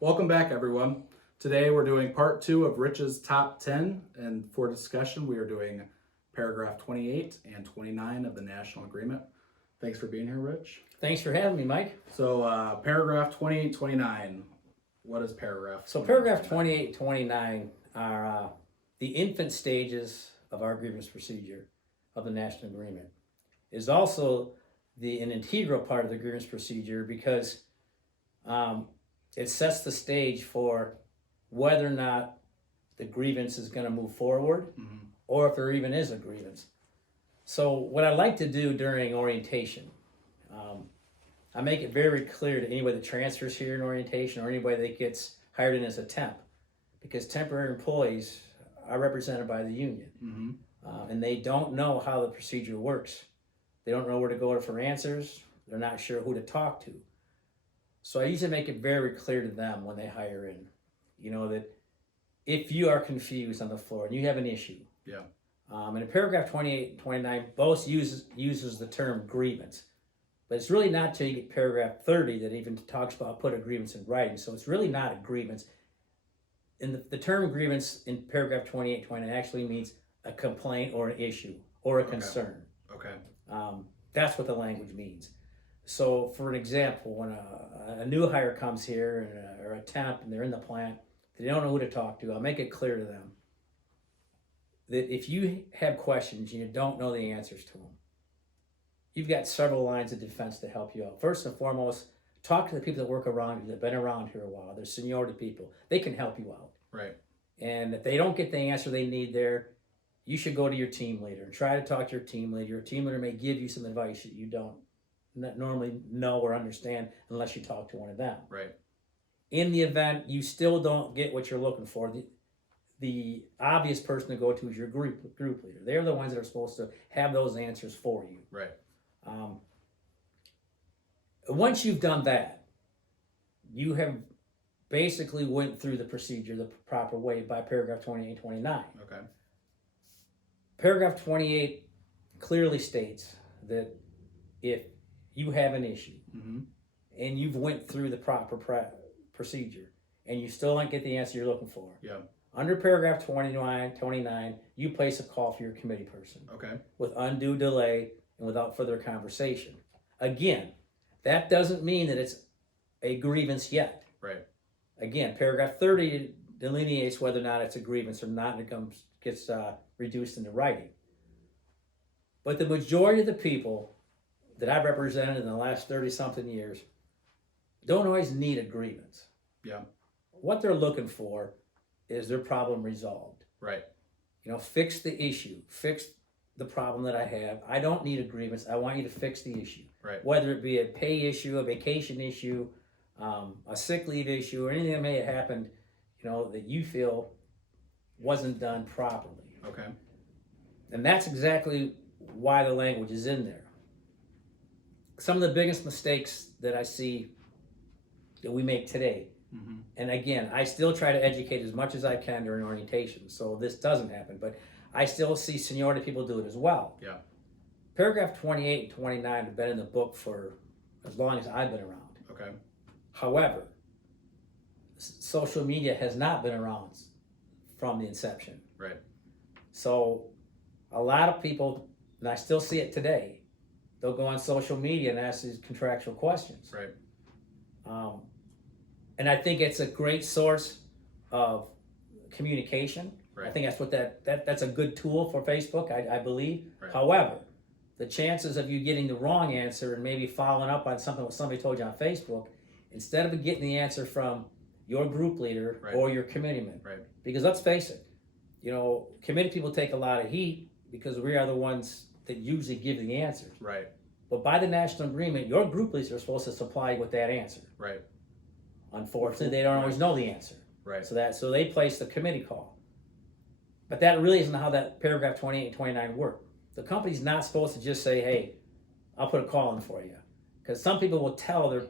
Welcome back, everyone. Today we're doing part 2 of Rich's top 10, and for discussion we are doing paragraph 28 and 29 of the National Agreement. Thanks for being here, Rich. Thanks for having me, Mike. So paragraph 28, 29, what is paragraph? So paragraph 28, 29 are the infant stages of our grievance procedure of the National Agreement. It is also an integral part of the grievance procedure because it sets the stage for whether or not the grievance is going to move forward, or if there even is a grievance. So what I like to do during orientation, I make it very clear to anybody that transfers here in orientation or anybody that gets hired in as a temp, because temporary employees are represented by the union, and they don't know how the procedure works. They don't know where to go for answers. They're not sure who to talk to. So I usually make it very clear to them when they hire in, that if you are confused on the floor and you have an issue, and in paragraph 28 and 29, both uses the term grievance. But it's really not until you get paragraph 30 that even talks about put a grievance in writing. So it's really not a grievance. And the term grievance in paragraph 28 and 29 actually means a complaint or an issue or a concern. Okay. That's what the language means. So for an example, when a new hire comes here or a temp and they're in the plant, they don't know who to talk to, I'll make it clear to them that if you have questions and you don't know the answers to them, you've got several lines of defense to help you out. First and foremost, talk to the people that work around you, that have been around here a while. They're seniority people. They can help you out. Right. And if they don't get the answer they need there, you should go to your team leader and try to talk to your team leader. Your team leader may give you some advice that you don't normally know or understand unless you talk to one of them. Right. In the event you still don't get what you're looking for, the obvious person to go to is your group leader. They're the ones that are supposed to have those answers for you. Right. Once you've done that, you have basically went through the procedure the proper way by paragraph 28 and 29. Okay. Paragraph 28 clearly states that if you have an issue and you've went through the proper procedure and you still don't get the answer you're looking for, under paragraph 29, you place a call for your committee person. Okay. With undue delay and without further conversation. Again, that doesn't mean that it's a grievance yet. Right. Again, paragraph 30 delineates whether or not it's a grievance or not, and it gets reduced into writing. But the majority of the people that I've represented in the last 30-something years don't always need a grievance. Yeah. What they're looking for is their problem resolved. Right. Fix the issue, fix the problem that I have. I don't need a grievance. I want you to fix the issue. Right. Whether it be a pay issue, a vacation issue, a sick leave issue, or anything that may have happened, that you feel wasn't done properly. Okay. And that's exactly why the language is in there. Some of the biggest mistakes that I see that we make today, and again, I still try to educate as much as I can during orientation, so this doesn't happen, but I still see seniority people do it as well. Yeah. Paragraph 28 and 29 have been in the book for as long as I've been around. Okay. However, social media has not been around from the inception. Right. So a lot of people, and I still see it today, they'll go on social media and ask these contractual questions. Right. And I think it's a great source of communication. Right. I think that's what that's a good tool for Facebook, I believe. Right. However, the chances of you getting the wrong answer and maybe following up on something what somebody told you on Facebook, instead of getting the answer from your group leader or your committeeman. Right. Because let's face it, committee people take a lot of heat because we are the ones that usually give the answers. Right. But by the national agreement, your group leaders are supposed to supply you with that answer. Right. Unfortunately, they don't always know the answer. Right. So they place the committee call. But that really isn't how that paragraph 28 and 29 work. The company's not supposed to just say, hey, I'll put a call in for you. Because some people will tell their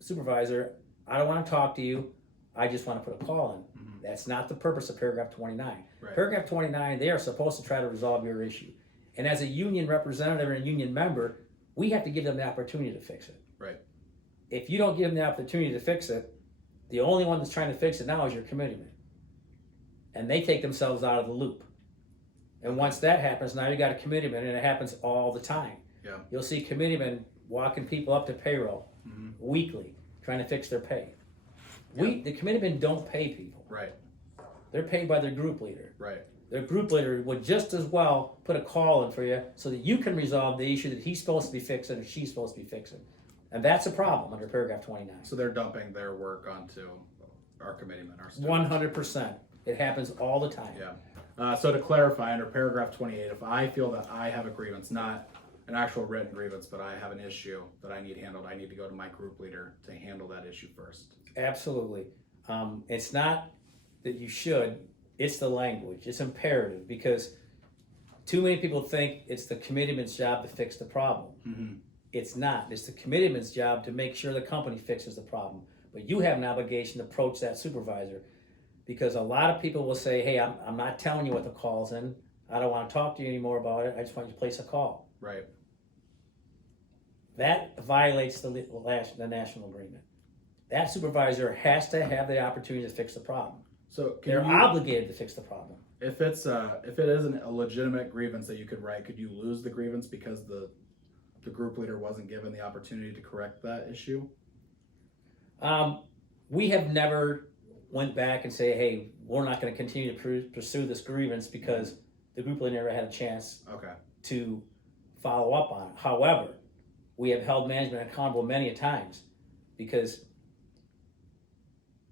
supervisor, I don't want to talk to you, I just want to put a call in. That's not the purpose of paragraph 29. Right. Paragraph 29, they are supposed to try to resolve your issue. And as a union representative and a union member, we have to give them the opportunity to fix it. Right. If you don't give them the opportunity to fix it, the only one that's trying to fix it now is your committeeman. And they take themselves out of the loop. And once that happens, now you got a committeeman, and it happens all the time. Yeah. You'll see committeemen walking people up to payroll weekly, trying to fix their pay. The committeemen don't pay people. Right. They're paid by their group leader. Right. Their group leader would just as well put a call in for you so that you can resolve the issue that he's supposed to be fixing or she's supposed to be fixing. And that's a problem under paragraph 29. So they're dumping their work onto our committeemen, our students. 100%. It happens all the time. Yeah. So to clarify, under paragraph 28, if I feel that I have a grievance, not an actual written grievance, but I have an issue that I need handled, I need to go to my group leader to handle that issue first. Absolutely. It's not that you should, it's the language. It's imperative because too many people think it's the committeeman's job to fix the problem. Mm-hmm. It's not. It's the committeeman's job to make sure the company fixes the problem. But you have an obligation to approach that supervisor because a lot of people will say, hey, I'm not telling you what the call's in. I don't want to talk to you anymore about it. I just want you to place a call. Right. That violates the national agreement. That supervisor has to have the opportunity to fix the problem. So they're obligated to fix the problem. If it isn't a legitimate grievance that you could write, could you lose the grievance because the group leader wasn't given the opportunity to correct that issue? We have never went back and say, hey, we're not going to continue to pursue this grievance because the group leader never had a chance to follow up on it. However, we have held management accountable many a times because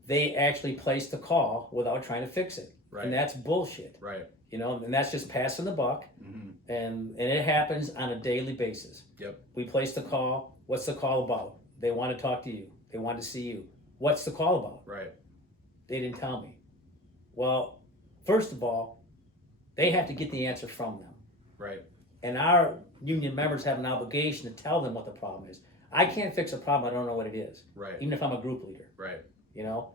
they actually placed the call without trying to fix it. Right. And that's bullshit. Right. You know, and that's just passing the buck. Mm-hmm. And it happens on a daily basis. Yep. We place the call. What's the call about? They want to talk to you. They want to see you. What's the call about? Right. They didn't tell me. Well, first of all, they have to get the answer from them. Right. And our union members have an obligation to tell them what the problem is. I can't fix a problem I don't know what it is. Right. Even if I'm a group leader. Right. You know?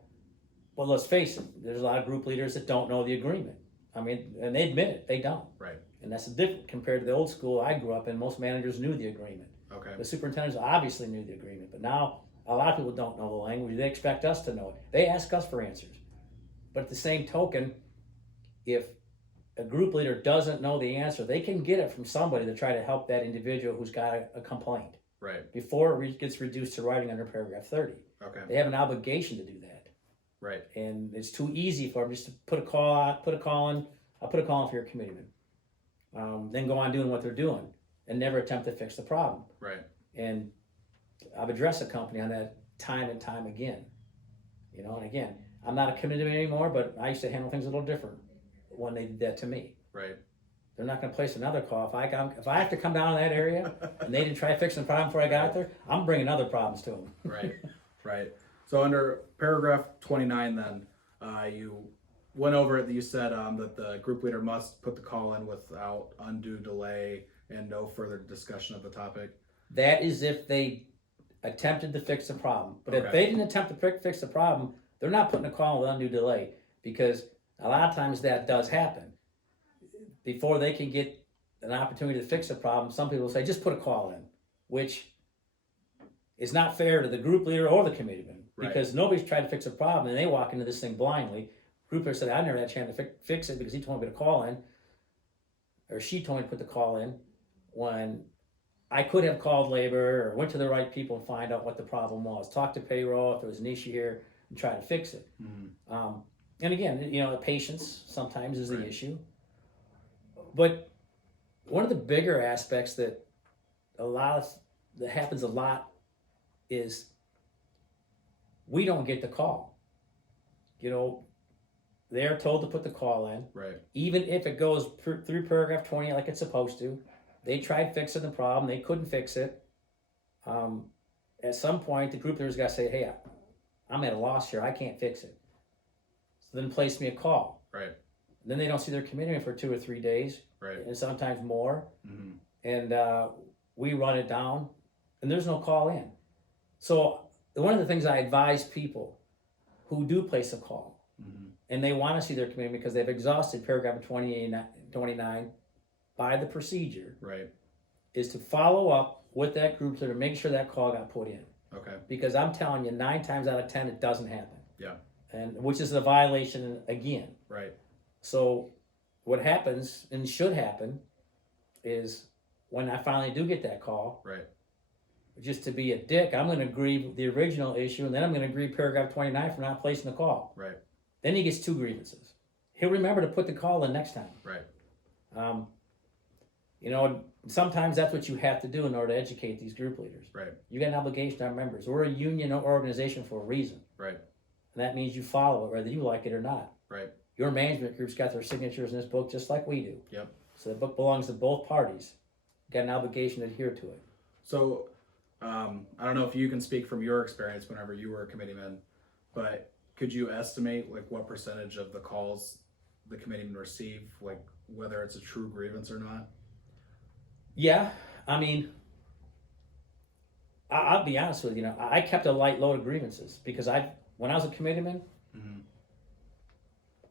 Well, let's face it, there's a lot of group leaders that don't know the agreement. I mean, and they admit it, they don't. Right. And that's different compared to the old school I grew up in. Most managers knew the agreement. Okay. The superintendents obviously knew the agreement, but now a lot of people don't know the language. They expect us to know it. They ask us for answers. But at the same token, if a group leader doesn't know the answer, they can get it from somebody to try to help that individual who's got a complaint. Right. Before it gets reduced to writing under paragraph 30. Okay. They have an obligation to do that. Right. And it's too easy for them just to put a call in for your committeeman. Then go on doing what they're doing and never attempt to fix the problem. Right. And I've addressed a company on that time and time again. You know, and again, I'm not a committeeman anymore, but I used to handle things a little different when they did that to me. Right. They're not going to place another call. If I have to come down to that area and they didn't try fixing the problem before I got there, I'm bringing other problems to them. Right. Right. So under paragraph 29 then, you went over it, you said that the group leader must put the call in without undue delay and no further discussion of the topic. That is if they attempted to fix the problem. But if Okay. they didn't attempt to fix the problem, they're not putting a call with undue delay because a lot of times that does happen. Before they can get an opportunity to fix the problem, some people say, just put a call in, which is not fair to the group leader or the committeeman because nobody's tried to fix a problem and they walk into this thing blindly. Group leader said, I never had a chance to fix it because he told me to call in, or she told me to put the call in, when I could have called labor or went to the right people and find out what the problem was. Talk to payroll if there was an issue here and try to fix it. Mm-hmm. And again, you know, patience sometimes is the issue. But one of the bigger aspects that happens a lot is we don't get the call. You know, they're told to put the call in. Right. Even if it goes through paragraph 20 like it's supposed to. They tried fixing the problem. They couldn't fix it. At some point, the group leader's got to say, hey, I'm at a loss here. I can't fix it. So then place me a call. Right. And then they don't see their committeeman for 2 or 3 days. Right. And sometimes more. Mm-hmm. And we run it down. And there's no call in. So one of the things I advise people who do place a call, and they want to see their committeeman because they've exhausted paragraph 29 by the procedure, right, is to follow up with that group to make sure that call got put in. Okay. Because I'm telling you, 9 times out of 10, it doesn't happen. Yeah. And which is a violation again. Right. So what happens and should happen is when I finally do get that call, Right. just to be a dick, I'm going to agree the original issue, and then I'm going to agree paragraph 29 for not placing the call. Right. Then he gets 2 grievances. He'll remember to put the call in next time. Right. You know, sometimes that's what you have to do in order to educate these group leaders. Right. You got an obligation to our members. We're a union organization for a reason. Right. And that means you follow it whether you like it or not. Right. Your management group's got their signatures in this book just like we do. Yep. So the book belongs to both parties. You got an obligation to adhere to it. So, I don't know if you can speak from your experience whenever you were a committeeman, but could you estimate like what percentage of the calls the committeemen receive, like whether it's a true grievance or not? Yeah, I mean, I'll be honest with you. You know, I kept a light load of grievances because when I was a committeeman, Mm-hmm.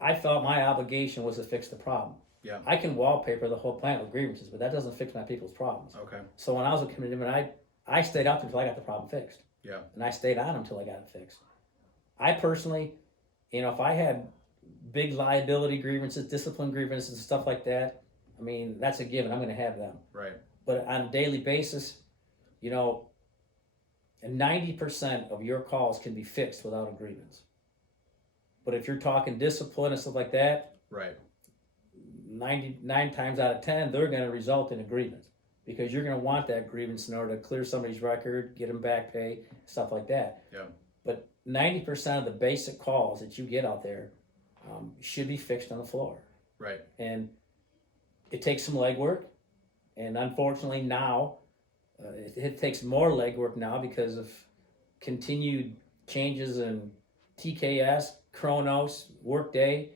I felt my obligation was to fix the problem. Yeah. I can wallpaper the whole plant with grievances, but that doesn't fix my people's problems. Okay. So when I was a committeeman, I stayed out until I got the problem fixed. Yeah. And I stayed on until I got it fixed. I personally, you know, if I had big liability grievances, discipline grievances, and stuff like that, I mean, that's a given. I'm going to have them. Right. But on a daily basis, you know, 90% of your calls can be fixed without a grievance. But if you're talking discipline and stuff like that, Right. 99 times out of 10, they're going to result in a grievance because you're going to want that grievance in order to clear somebody's record, get them back pay, stuff like that. Yeah. But 90% of the basic calls that you get out there should be fixed on the floor. Right. And it takes some legwork. And unfortunately now, it takes more legwork now because of continued changes in TKS, Kronos, Workday.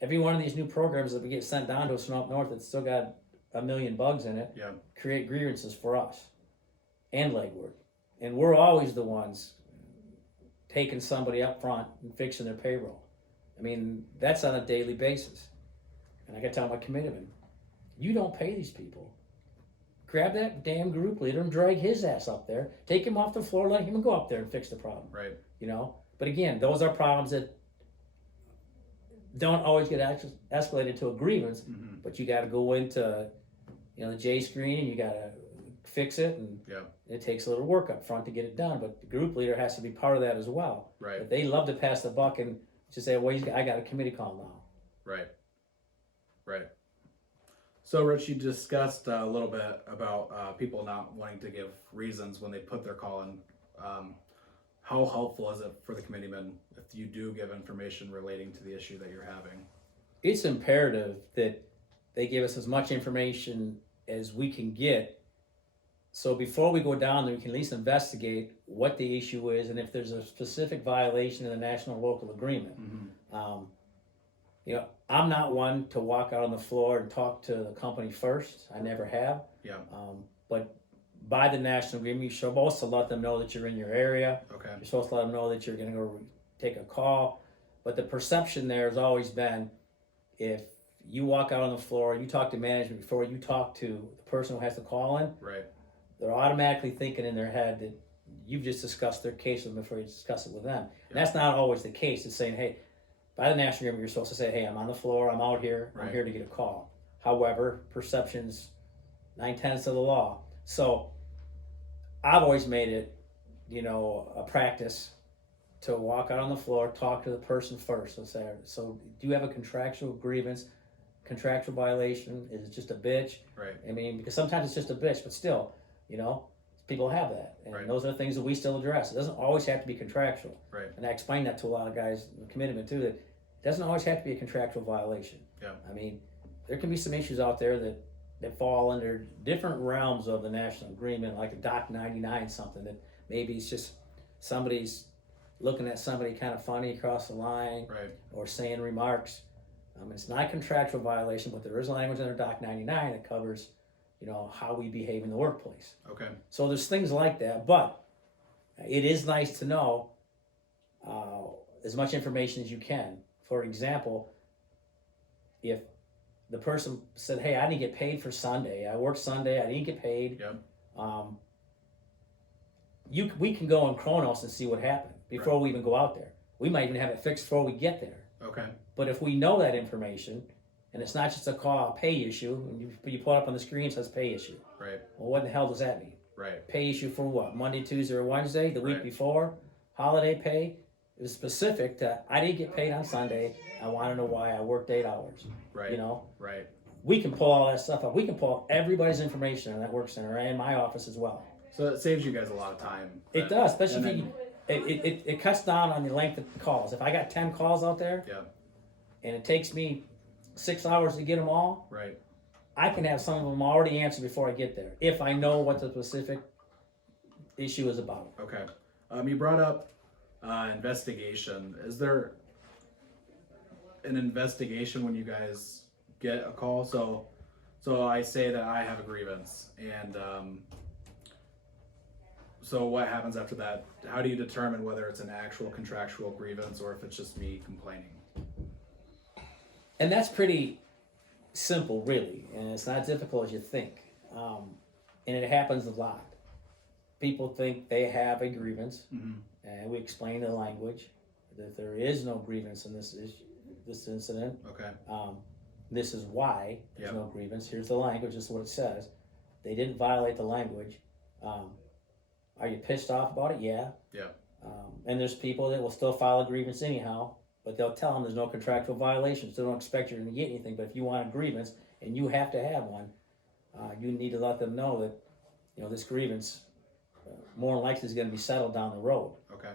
Every one of these new programs that we get sent down to us from up north that's still got a million bugs in it, Yeah. create grievances for us and legwork. And we're always the ones taking somebody up front and fixing their payroll. I mean, that's on a daily basis. And I got to tell my committeeman, you don't pay these people. Grab that damn group leader and drag his ass up there. Take him off the floor, let him go up there and fix the problem. Right. You know? But again, those are problems that don't always get escalated to a grievance, Mm-hmm. but you got to go into, you know, the J screen and you got to fix it, and Yeah. it takes a little work up front to get it done. But the group leader has to be part of that as well. Right. But they love to pass the buck and just say, "Well, I got a committee call now." Right. Right. So, Rich, you discussed a little bit about people not wanting to give reasons when they put their call in. How helpful is it for the committeeman if you do give information relating to the issue that you're having? It's imperative that they give us as much information as we can get. So before we go down there, we can at least investigate what the issue is and if there's a specific violation of the national local agreement. Mm-hmm. You know, I'm not one to walk out on the floor and talk to the company first. I never have. Yeah. But by the national agreement, you're supposed to let them know that you're in your area. Okay. You're supposed to let them know that you're going to go take a call. But the perception there has always been, if you walk out on the floor, you talk to management before you talk to the person who has to call in, Right. they're automatically thinking in their head that you've just discussed their case with them before you discuss it with them. And that's not always the case. It's saying, hey, by the national agreement, you're supposed to say, hey, I'm on the floor, I'm out here, I'm Right. here to get a call. However, perception's 9/10 of the law. So I've always made it, you know, a practice to walk out on the floor, talk to the person first. And say, so do you have a contractual grievance, contractual violation? Is it just a bitch? Right. I mean, because sometimes it's just a bitch, but still, you know, people have that. And Right. those are things that we still address. It doesn't always have to be contractual. Right. And I explain that to a lot of guys in the commitment too, that it doesn't always have to be a contractual violation. Yeah. I mean, there can be some issues out there that fall under different realms of the national agreement, like a Doc 99 something, that maybe it's just somebody's looking at somebody kind of funny across the line, Right. or saying remarks. It's not a contractual violation, but there is language under Doc 99 that covers, you know, how we behave in the workplace. Okay. So there's things like that, but it is nice to know as much information as you can. For example, if the person said, hey, I didn't get paid for Sunday, I worked Sunday, I didn't get paid, Yep. we can go on Kronos and see what happened before we even go out there. We might even have it fixed before we get there. Okay. But if we know that information, and it's not just a call a pay issue, and you pull it up on the screen, it says pay issue. Right. Well, what the hell does that mean? Right. Pay issue for what? Monday, Tuesday, or Wednesday? The week Right. before? Holiday pay? It was specific to, I didn't get paid on Sunday. I want to know why I worked 8 hours. Right. You know? Right. We can pull all that stuff up. We can pull everybody's information in that work center and my office as well. So it saves you guys a lot of time. It does, especially and if it cuts down on the length of calls. If I got 10 calls out there Yeah. and it takes me 6 hours to get them all, Right. I can have some of them already answered before I get there if I know what the specific issue is about. Okay. You brought up investigation. Is there an investigation when you guys get a call? So I say that I have a grievance, and so what happens after that? How do you determine whether it's an actual contractual grievance or if it's just me complaining? And that's pretty simple, really, and it's not difficult as you think. And it happens a lot. People think they have a grievance, and we explain the language that there is no grievance in this incident. Okay. This is why there's Yep. no grievance. Here's the language. This is what it says. They didn't violate the language. Are you pissed off about it? Yeah. Yeah. And there's people that will still file a grievance anyhow, but they'll tell them there's no contractual violations. They don't expect you're going to get anything. But if you want a grievance and you have to have one, you need to let them know that this grievance more than likely is going to be settled down the road. Okay.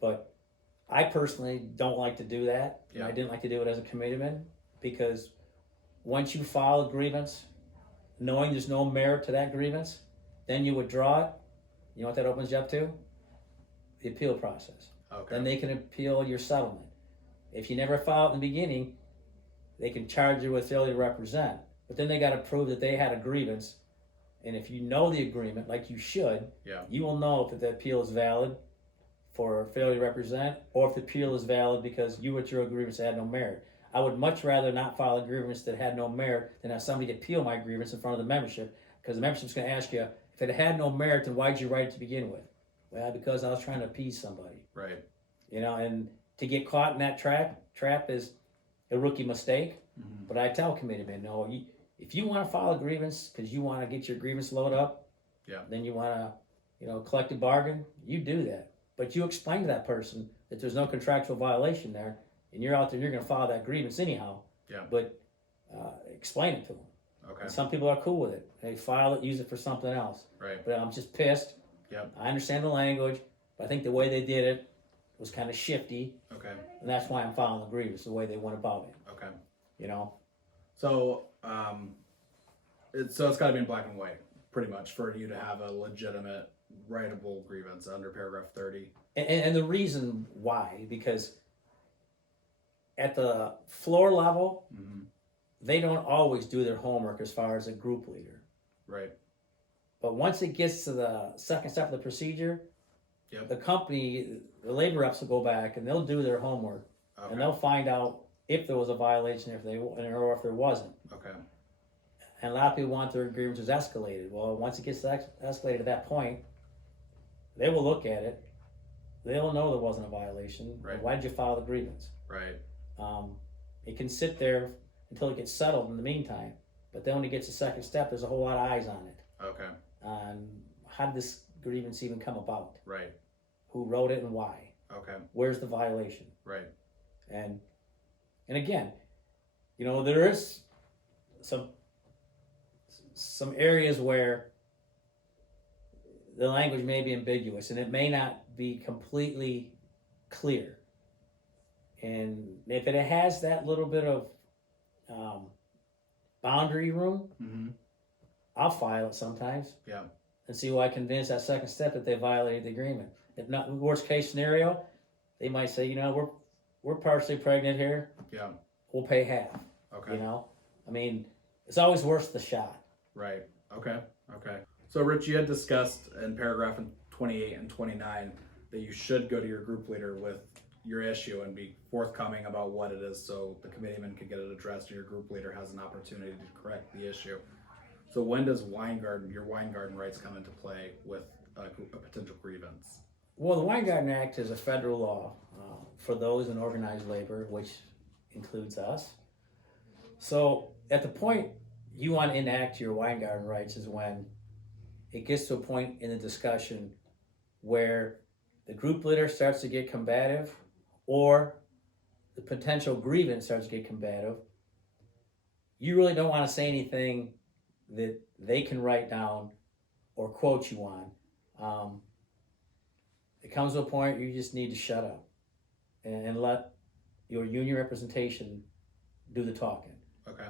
But I personally don't like to do that. Yeah. I didn't like to do it as a committeeman because once you file a grievance, knowing there's no merit to that grievance, then you withdraw it. You know what that opens you up to? The appeal process. Okay. Then they can appeal your settlement. If you never filed in the beginning, they can charge you with failure to represent. But then they got to prove that they had a grievance. And if you know the agreement, like you should, Yeah. you will know if the appeal is valid for failure to represent, or if the appeal is valid because you withdrew a grievance that had no merit. I would much rather not file a grievance that had no merit than have somebody appeal my grievance in front of the membership, because the membership's going to ask you, if it had no merit, then why'd you write it to begin with? Well, because I was trying to appease somebody. Right. And to get caught in that trap is a rookie mistake. Mm-hmm. But I tell committeemen, no, if you want to file a grievance because you want to get your grievance load up, Yeah. then you want to, collect a bargain, you do that. But you explain to that person that there's no contractual violation there, and you're out there and you're going to file that grievance anyhow. Yeah. But explain it to them. Okay. And some people are cool with it. They file it, use it for something else. Right. But I'm just pissed. Yep. I understand the language, but I think the way they did it was kind of shifty, Okay. and that's why I'm filing the grievance the way they went about it. Okay. So it's got to be in black and white, pretty much, for you to have a legitimate, writable grievance under paragraph 30. And the reason why, because at the floor level, Mm-hmm. they don't always do their homework as far as a group leader. Right. But once it gets to the second step of the procedure, Yep. the company, the labor reps will go back and they'll do their homework, Okay. and they'll find out if there was a violation, or if there wasn't. Okay. And a lot of people want their grievances escalated. Well, once it gets escalated to that point, they will look at it. They'll know there wasn't a violation. Right. Why did you file the grievance? Right. It can sit there until it gets settled in the meantime. But then when it gets to the second step, there's a whole lot of eyes on it. Okay. On how did this grievance even come about? Right. Who wrote it and why? Okay. Where's the violation? Right. And again, there is some areas where the language may be ambiguous and it may not be completely clear. And if it has that little bit of boundary room, Mm-hmm. I'll file it sometimes. Yeah. And see why I convince that second step that they violated the agreement. If not, worst case scenario, they might say, we're partially pregnant here. Yeah. We'll pay half. Okay. It's always worth the shot. Right. Okay. Okay. So, Rich, you had discussed in paragraph 28 and 29 that you should go to your group leader with your issue and be forthcoming about what it is, so the committeeman can get it addressed and your group leader has an opportunity to correct the issue. So when does your wine garden rights come into play with a potential grievance? Well, the Weingarten Act is a federal law for those in organized labor, which includes us. So at the point you want to enact your Weingarten rights is when it gets to a point in the discussion where the group leader starts to get combative or the potential grievance starts to get combative. You really don't want to say anything that they can write down or quote you on. It comes to a point you just need to shut up and let your union representation do the talking. Okay.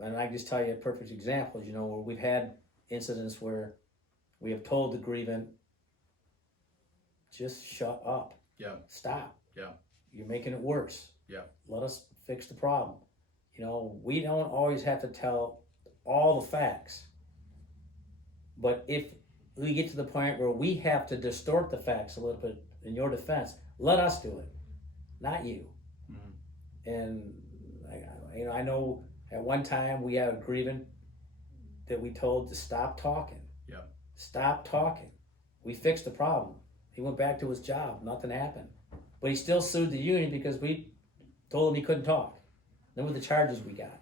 And I can just tell you a perfect example. You know, where we've had incidents where we have told the grievant, just shut up. Yeah. Stop. Yeah. You're making it worse. Yeah. Let us fix the problem. You know, we don't always have to tell all the facts. But if we get to the point where we have to distort the facts a little bit in your defense, let us do it, not you. Mm-hmm. And I know at one time we had a grievant that we told to stop talking. Yeah. Stop talking. We fixed the problem. He went back to his job. Nothing happened. But he still sued the union because we told him he couldn't talk. Then with the charges we got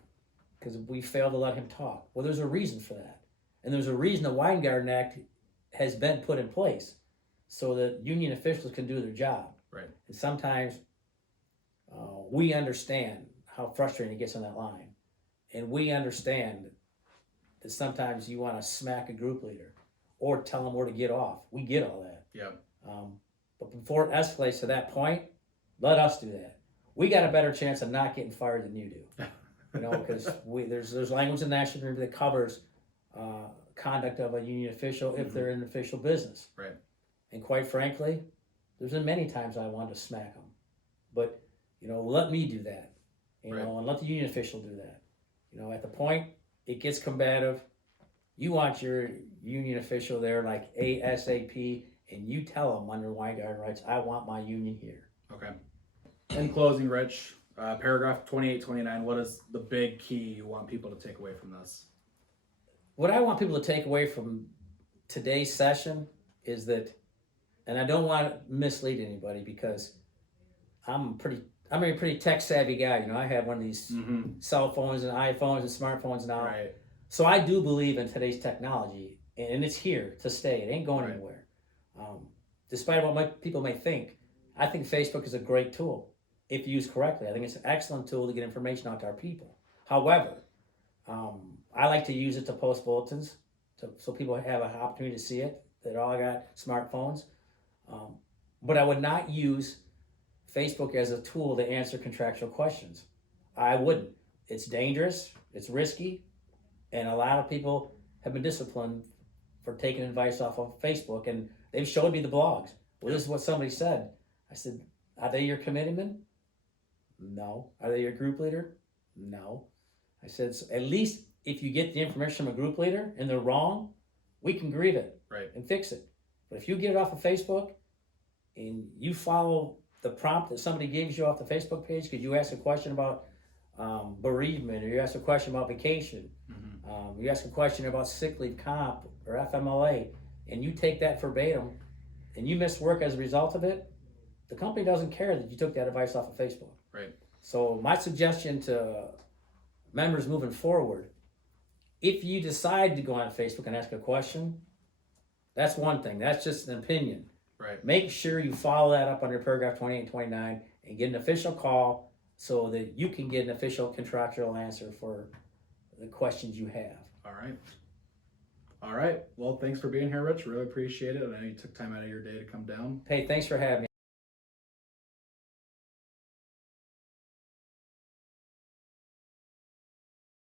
because we failed to let him talk. Well, there's a reason for that. And there's a reason the Weingarten Act has been put in place so that union officials can do their job. Right. And sometimes we understand how frustrating it gets on that line. And we understand that sometimes you want to smack a group leader or tell them where to get off. We get all that. Yeah. But before it escalates to that point, let us do that. We got a better chance of not getting fired than you do. You know, because there's language in the national agreement that covers conduct of a union official if they're in official business. Right. And quite frankly, there's been many times I wanted to smack them. But, you know, let me do that. You know, and let the union official do that. You know, at the point it gets combative, you want your union official there like ASAP, and you tell them under Weingarten rights, I want my union here. Okay. In closing, Rich, paragraph 2829, what is the big key you want people to take away from this? What I want people to take away from today's session is that, and I don't want to mislead anybody because I'm a pretty tech savvy guy. You know, I have one of these cell phones and iPhones and smartphones now. Right. So I do believe in today's technology, and it's here to stay. It ain't going anywhere. Despite what people may think, I think Facebook is a great tool if used correctly. I think it's an excellent tool to get information out to our people. However, I like to use it to post bulletins so people have an opportunity to see it. They all got smartphones. But I would not use Facebook as a tool to answer contractual questions. I wouldn't. It's dangerous, it's risky, and a lot of people have been disciplined for taking advice off of Facebook, and they've showed me the blogs. Well, this is what somebody said. I said, are they your committeeman? No. Are they your group leader? No. I said, so at least if you get the information from a group leader and they're wrong, we can grieve it and fix it. But if you get it off of Facebook and you follow the prompt that somebody gives you off the Facebook page because you ask a question about bereavement, or you ask a question about vacation, you ask a question about sick leave, comp, or FMLA, and you take that verbatim and you miss work as a result of it, the company doesn't care that you took that advice off of Facebook. Right. So my suggestion to members moving forward, if you decide to go on Facebook and ask a question, that's one thing. That's just an opinion. Right. Make sure you follow that up under paragraph 28 and 29 and get an official call so that you can get an official contractual answer for the questions you have. All right. All right. Well, thanks for being here, Rich. Really appreciate it. I know you took time out of your day to come down. Hey, thanks for having me.